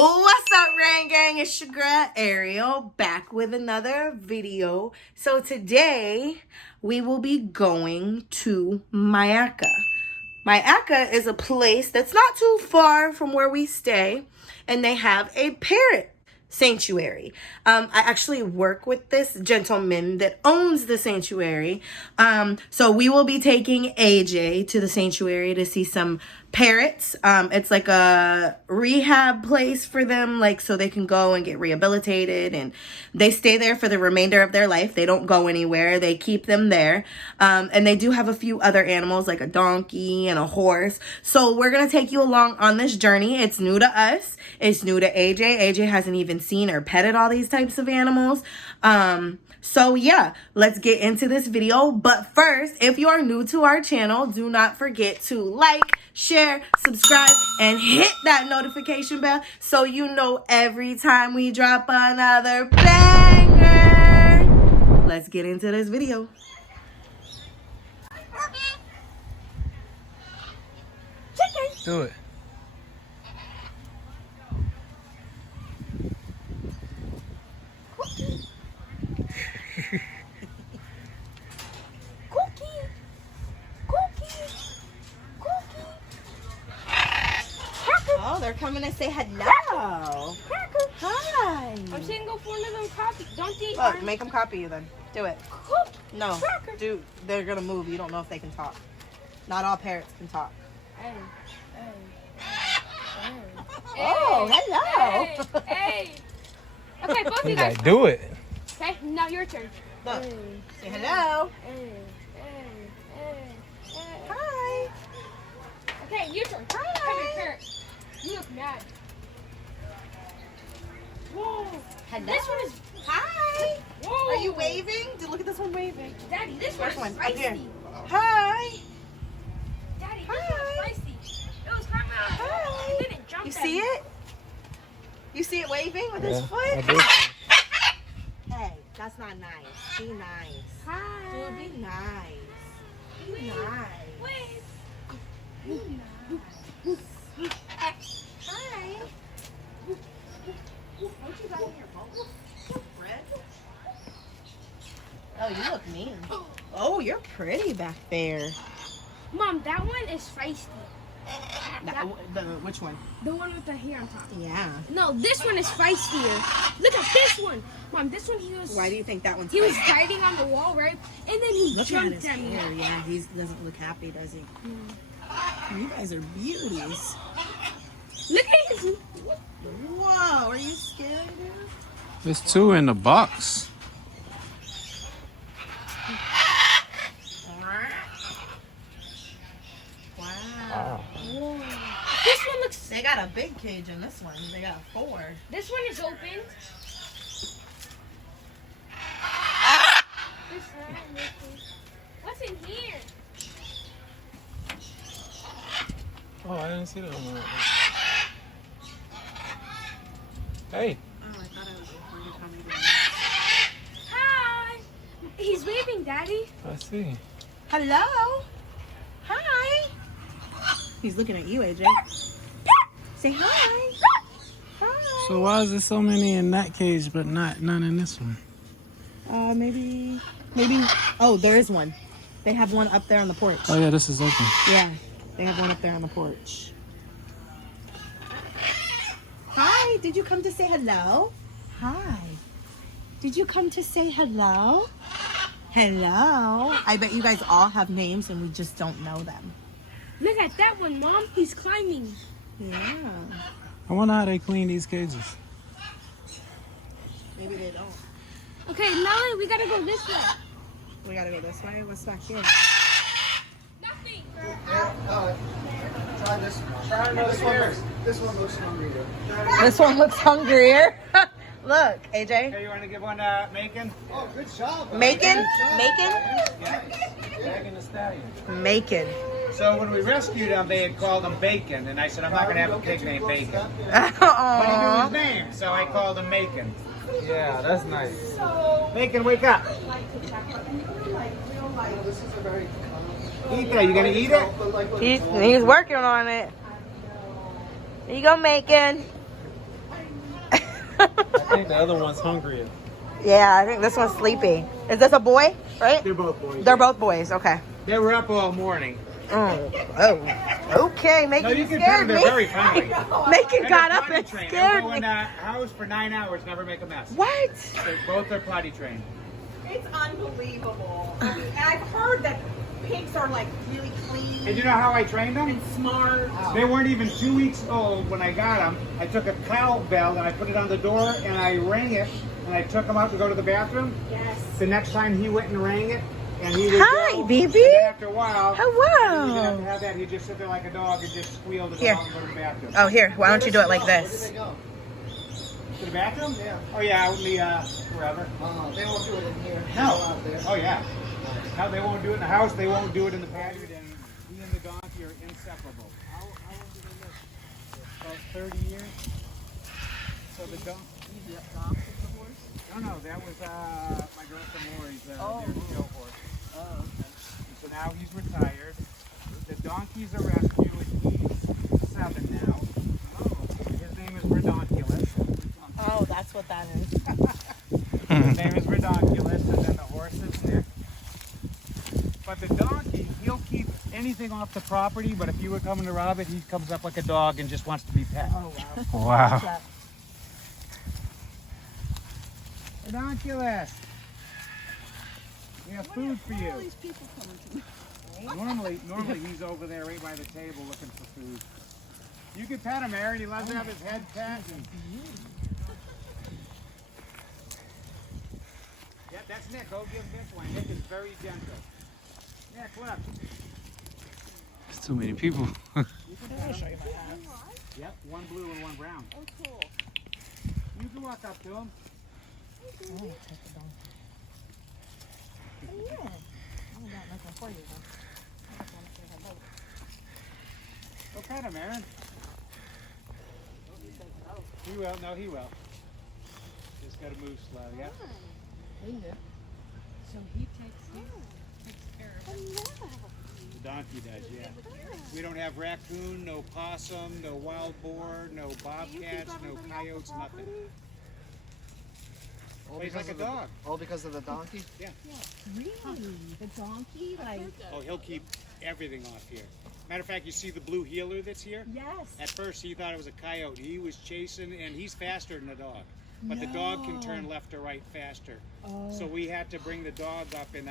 What's up, Rain Gang? It's your girl Ariel back with another video. So today we will be going to Mayaka. Mayaka is a place that's not too far from where we stay, and they have a parrot sanctuary. I actually work with this gentleman that owns the sanctuary. So we will be taking AJ to the sanctuary to see some parrots. It's like a rehab place for them, like so they can go and get rehabilitated, and they stay there for the remainder of their life. They don't go anywhere. They keep them there. And they do have a few other animals like a donkey and a horse. So we're gonna take you along on this journey. It's new to us. It's new to AJ. AJ hasn't even seen or petted all these types of animals. So yeah, let's get into this video. But first, if you are new to our channel, do not forget to like, share, subscribe, and hit that notification bell so you know every time we drop another banger. Let's get into this video. Do it. Oh, they're coming to say hello. Hi. I'm saying go for one of them copies. Don't eat. Look, make them copy you then. Do it. No, dude, they're gonna move. You don't know if they can talk. Not all parrots can talk. Hey. Oh, hello. Hey. Okay, both of you You guys. gotta do it. Okay, now your turn. Look, say hello. Hey. Hi. Okay, your turn. Hi. Come here, parrot. You look mad. Whoa. Hello. This one is. Hi. Whoa. Are you waving? Dude, look at this one waving. Daddy, this First one's one, up here. spicy. Hi. Daddy, Hi. this one's spicy. It was coming out. Hi. It didn't jump You at see me. it? You see it waving with his I foot? do. Hey, that's not nice. Be nice. Hi. Dude, be nice. Be nice. Wait. Hi. What you got in your bowl? Bread? Oh, you look mean. Oh, you're pretty back there. Mom, that one is feisty. Which one? The one with the hair on top. Yeah. No, this one is feistier. Look at this one. Mom, this one he was Why do you think that one's he was feisty? hiding on the wall, right? And then he Look at jumped his at me. hair. Yeah, he doesn't look happy, does he? You guys are beauties. Look at his Whoa, are you scared, dude? There's two in the box. Wow. This one looks They got a big cage in this one. They got 4. this one is open. This one, what's in here? Oh, I didn't see that one. Hey. Oh, I thought I was recording. Hi. He's waving, Daddy. I see. Hello. Hi. He's looking at you, AJ. Say hi. Hi. So why is there so many in that cage but none in this one? Maybe. Oh, there is one. They have one up there on the porch. Oh yeah, this is open. Yeah, they have one up there on the porch. Hi, did you come to say hello? Hi. Did you come to say hello? Hello. I bet you guys all have names and we just don't know them. Look at that one, Mom. He's climbing. Yeah. I wonder how they clean these cages. Maybe they don't. Okay, now we gotta go this way. We gotta go this way. What's back here? Nothing. Try this one. Try another this one looks hungrier. This one looks hungrier. Look, AJ. Hey, you want to give one Macon? Oh, good job. Macon? Macon? Yes. Macon the Stallion. Macon. So when we rescued him, they had called him Bacon, and I said, I'm not going to have a pig named Bacon. But he knew his name, so I called him Macon. Yeah, that's nice. Bacon, wake up. Eat that. You going to eat it? He's working on it. There you go, Macon. think the other one's hungrier. Yeah, I think this one's sleepy. Is this a boy, right? They're both boys. They're both boys, okay. They were up all morning. Oh, okay. No, Macon you can tell scared they're me. very friendly. Macon And got they're up potty and trained. scared They'll go me. in the house for 9 hours, never make a mess. What? Both are potty trained. It's unbelievable. I mean, and I've heard that pigs are like really clean And you know how I trained them? and smart. They weren't even 2 weeks old when I got them. I took a cowbell and I put it on the door and I rang it and I took him out to go to the bathroom. Yes. The next time he went and rang it and he would Hi, go, baby. and then after a while, he didn't Hello. have to have that. He'd just sit there like a dog and just squeal to go Here. out and go to the bathroom. Oh, here. Why don't you do it like this? To the bathroom? Yeah. Oh yeah, out in the wherever. They won't do it in here. No. Out there. Oh yeah. No, they won't do it in the house. They won't do it in the patio. And he and the donkey are inseparable. How long did they live? About 30 years. So the donkey. No, that was my girl from Lori's their show horse. Oh, okay. So now he's retired. The donkey's a rescue, and he's 7 now. His name is Redonkulous. Oh, that's what that is. His name is Redonkulous, and then the horse is Nick. But the donkey, he'll keep anything off the property, but if you were coming to rob it, he comes up like a dog and just wants to be pet. Oh, wow. Wow. Redonkulous! We have food for you. Normally he's over there right by the table looking for food. You can pet him, Aaron. He loves to have his head pet. Yep, that's Nick. Go give Nick one. Nick is very gentle. Nick, look. There's too many people. You can pet him. Yep, one blue and one brown. Oh, cool. You can walk up to him. Go pet him, Aaron. He will. No, he will. Just got to move slow. Yeah. So he takes care of it. The donkey does. Yeah. We don't have raccoon, no possum, no wild boar, no bobcats, no coyotes, nothing. All He's like a of the- dog. All because of the donkey? Yeah. Really? The donkey? Like, Oh, he'll keep everything off here. Matter of fact, you see the blue heeler that's here? yes. At first, he thought it was a coyote. He was chasing, and he's faster than a dog. But the dog can turn left or right faster. Oh. So we had to bring the dog up and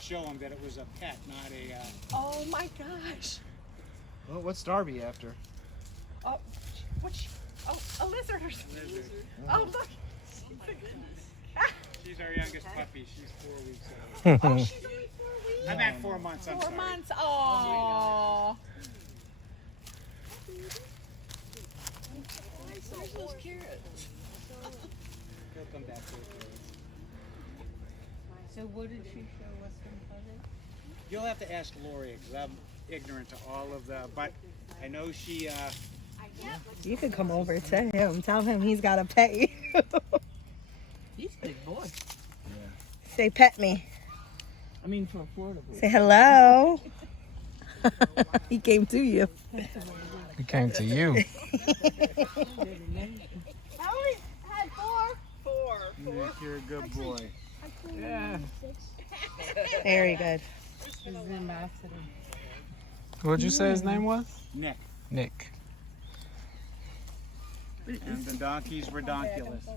show him that it was a pet, not a... Oh my gosh. Well, what's Darby after? Oh, a lizard or something. lizard. Oh, look. She's our youngest puppy. She's 4 weeks old. Oh, she's only 4 weeks. I'm at 4 months. I'm 4 sorry. months. Oh. Where's those carrots? He'll come back to it. So what did she show us in public? You'll have to ask Lori because I'm ignorant to all of the... But I know she... You could come over to him. Tell him he's got to pet you. He's a big boy. Say, pet me. I mean, for affordable. Say hello. He came to you. It came to you. I only had 4. Nick, you're a good boy. Yeah. Very good. What'd you say his name was? Nick. Nick. And the donkey's Redonkulous.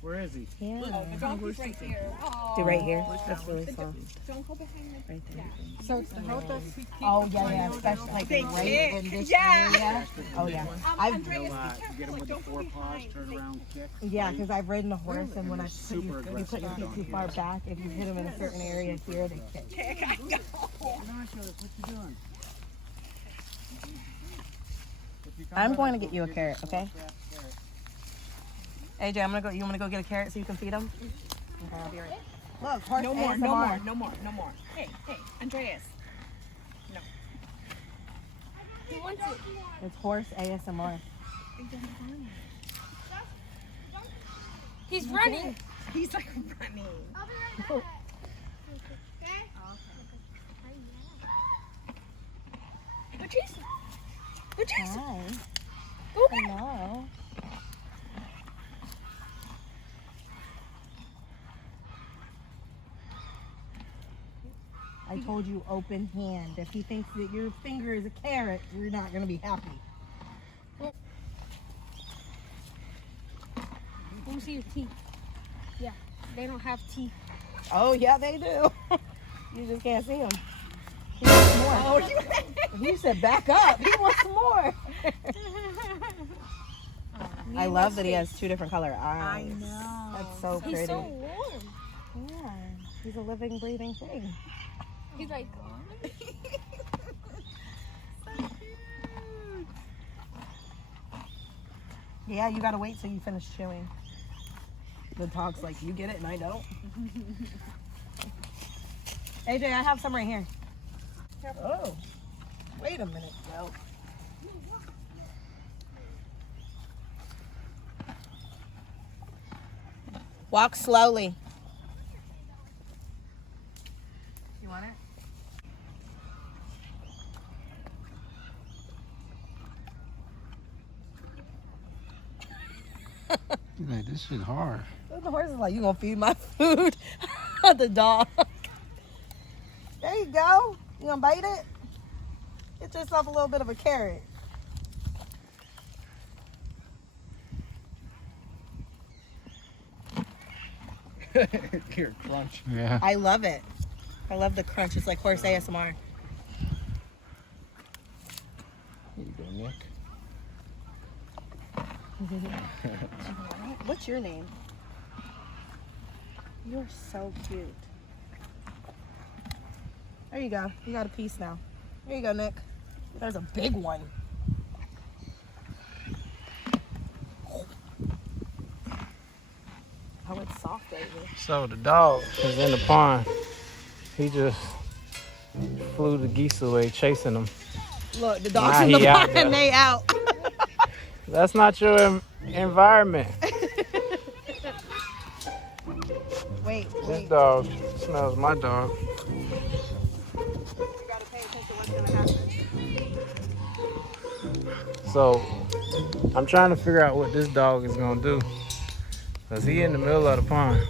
Where is he? Yeah. The donkey's right here. Do right here. That's really soft. Don't go behind the... Right there. So it's the road that we keep... Oh, yeah. Especially like They right kick. in this Yeah. area. Oh, yeah. I've, Andreas, You be get him careful. with the Don't go 4 paws, behind. turn around, kick. yeah, because I've ridden a horse, and when I put Super you put your aggressive feet too far back, if you hit them in a certain area here, they kick. Redonkulous, what you doing? If you come I'm by going the to get you a pool, carrot, give okay? yourself that carrot. AJ, I'm gonna go. You want to go get a carrot so you can feed them? Okay, I'll be right. Look, horse No more, ASMR. no more. Hey, Andreas. No. He wants it. It's horse ASMR. He's running. He's like running. Patrice. Patrice. Hi. Go back. Hello. I told you open hand. If he thinks that your finger is a carrot, you're not going to be happy. Let me see your teeth. Yeah, they don't have teeth. Oh, yeah, they do. You just can't see them. He wants more. Oh, you said back up. He wants more. I love that he has 2 different color eyes. I know. That's so pretty. He's so warm. Yeah, he's a living, breathing thing. He's like, Yeah, you gotta wait till you finish chewing. The dog's like, you get it and I don't. AJ, I have some right here. Oh, wait a minute, Joe. Walk slowly. You want it? Like, this shit hard. The horse is like, you gonna feed my food? The dog. There you go. You gonna bite it? Get yourself a little bit of a carrot. Here, crunch. Yeah. I love it. I love the crunch. It's like horse ASMR. Here you go, Nick. What's your name? You're so cute. There you go. You got a piece now. There you go, Nick. There's a big one. Oh, it's soft, baby. So the dog is in the pond. He just flew the geese away, chasing them. Look, the Now dog's in the he out pond and there. they out. That's not your environment. Wait, This wait. dog smells my dog. You gotta pay attention to what's gonna happen. So I'm trying to figure out what this dog is gonna do. Cause he in the middle of the pond.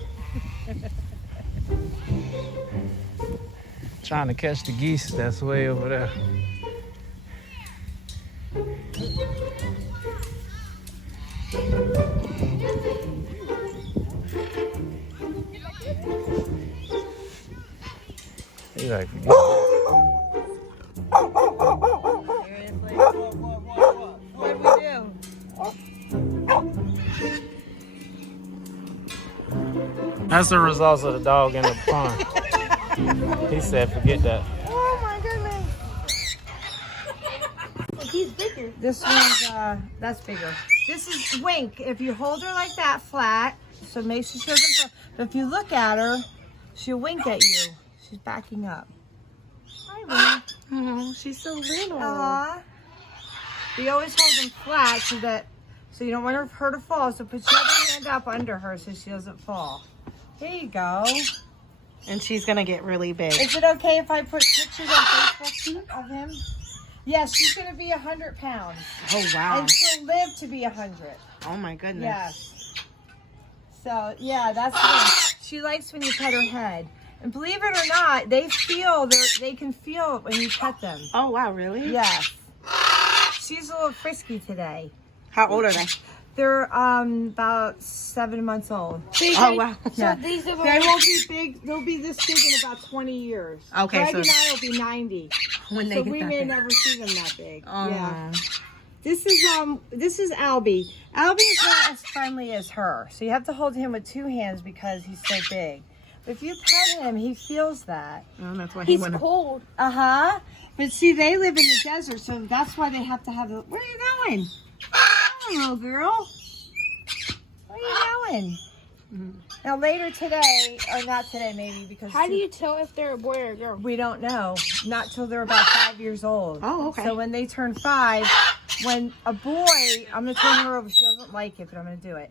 Trying to catch the geese that's way over there. He's like, Seriously? What did we do? that's the results of the dog in the pond. He said, forget that. Oh my goodness. he's bigger. This one's, that's bigger. This is Wink. If you hold her like that flat, so make sure she doesn't fall. But if you look at her, she'll wink at you. She's backing up. Hi, Wink. Oh, she's so little. You always hold them flat so you don't want her to fall. So put your other hand up under her so she doesn't fall. There you go. And she's gonna get really big. Is it okay if I put pictures on Facebook of him? Yes, she's gonna be 100 pounds. Oh, wow. And she'll live to be 100. Oh, my goodness. Yes. So, yeah, that's good. She likes when you pet her head. And believe it or not, they can feel it when you pet them. Oh, wow, really? Yes. She's a little frisky today. How old are they? They're about 7 months old. Oh, wow. Yeah. So these are the They won't be big. They'll be this big in about 20 years. Okay, Greg so- and I will be 90. When they So get we that may big. never see them that big. Oh. Yeah. This is Albie. Albie is not as friendly as her. So you have to hold him with 2 hands because he's so big. But if you pet him, he feels that. Oh, that's why he's he went. cold. Uh-huh. But see, they live in the desert, so that's why they have to have the... Where are you going? Hello, girl. Where are you going? Now, later today, or not today maybe, because... How do you tell if they're a boy or a girl? We don't know. Not till they're about 5 years old. Oh, okay. So when they turn 5, when a boy... I'm going to turn her over. She doesn't like it, but I'm going to do it.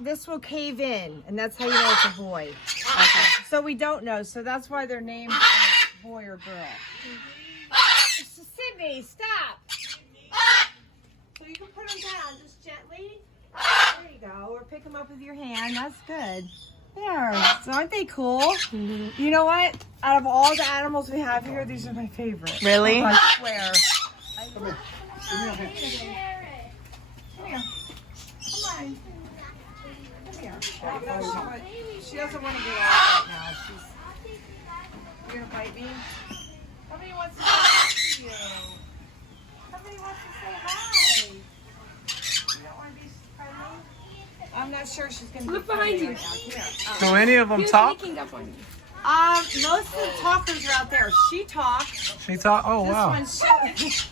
This will cave in, and that's how you know it's a boy. Okay. So we don't know. So that's why they're named boy or girl. Sydney, stop. So you can put them down just gently. There you go. Or pick them up with your hand. That's good. Yeah, so aren't they cool? You know what? Out of all the animals we have here, these are my favorite. Really? I swear. Come here. Give me a hand. Come here. Come on. Come here. She doesn't want to get off right now. You're gonna bite me? Somebody wants to say hi to you. Somebody wants to say hi. You don't want to be friendly? I'm not sure she's gonna Look be behind friendly you. right now. Here. Do any of them He was talk? sneaking up on you. Most of the talkers are out there. She talks. She talk? Oh, This wow. one's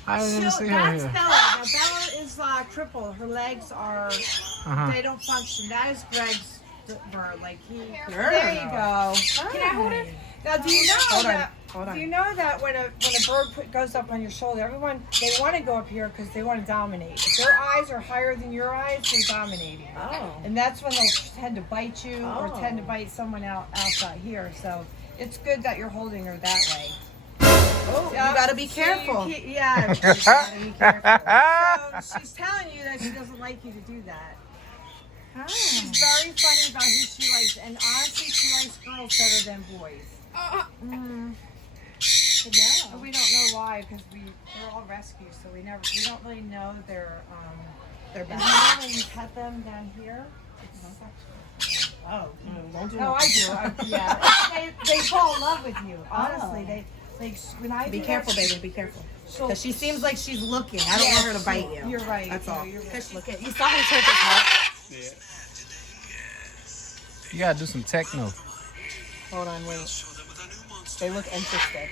I didn't even see her that's here. Bella. Now Bella is crippled. Her legs are Uh-huh. they don't function. That is Greg's bird. Like he. There There you go. Can I hold her? Now, do you know Hold on, that? hold on. Do you know that when a bird goes up on your shoulder, everyone they want to go up here because they want to dominate. If their eyes are higher than your eyes, they're dominating. Oh. And that's when they'll tend to bite you or Oh. tend to bite someone outside here. So it's good that you're holding her that way. Oh, you Yeah, gotta be so you careful. yeah, you gotta be careful. So she's telling you that she doesn't like you to do that. She's very funny about who she likes, and honestly, she likes girls better than boys. But we don't know why because they're all rescues, so we don't really know their They're And back. then when you pet them down here, it's sexual. Oh, don't do No, that. I do. Yeah, they fall in love with you. Honestly, when I Be do careful, that, baby. Be careful. she'll- Because she seems like she's looking. I don't want her to bite you. You're right. That's No, all. you're right. Because look at you saw him turn his head. You gotta do some techno. Hold on, wait. They look interested.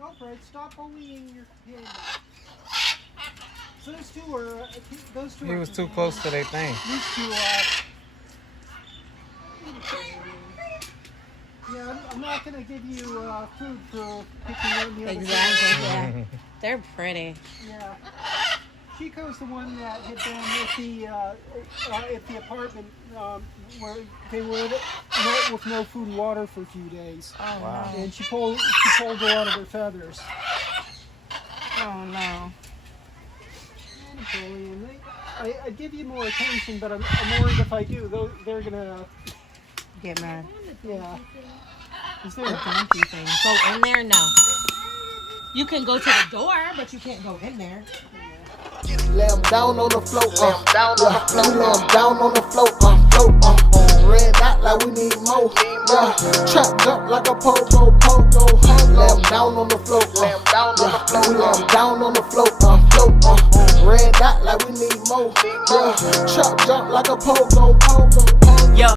Alfred, stop bullying your kid. So those two He are was too close to their thing. These two yeah, I'm not going to give you food for picking on the other Exactly, yeah. They're pretty. Yeah. Chico's the one that had been at the apartment where they were with no food and water for a few days. Oh, wow. And she pulled a lot of her feathers. Oh, no. Bullying. I give you more attention, but I'm worried if I do, they're gonna. Get mad. Yeah. Is The there? donkey thing. Go in there? No. You can go to the door, but you can't go in there. Lay 'em down on the floor, lay 'em down on the floor, lay 'em down on the floor, red dot like we need more, trap jump like a pogo, lay 'em down on the floor, lay 'em down on the floor, lay 'em down on the floor, red dot like we need more, trap jump like a pogo.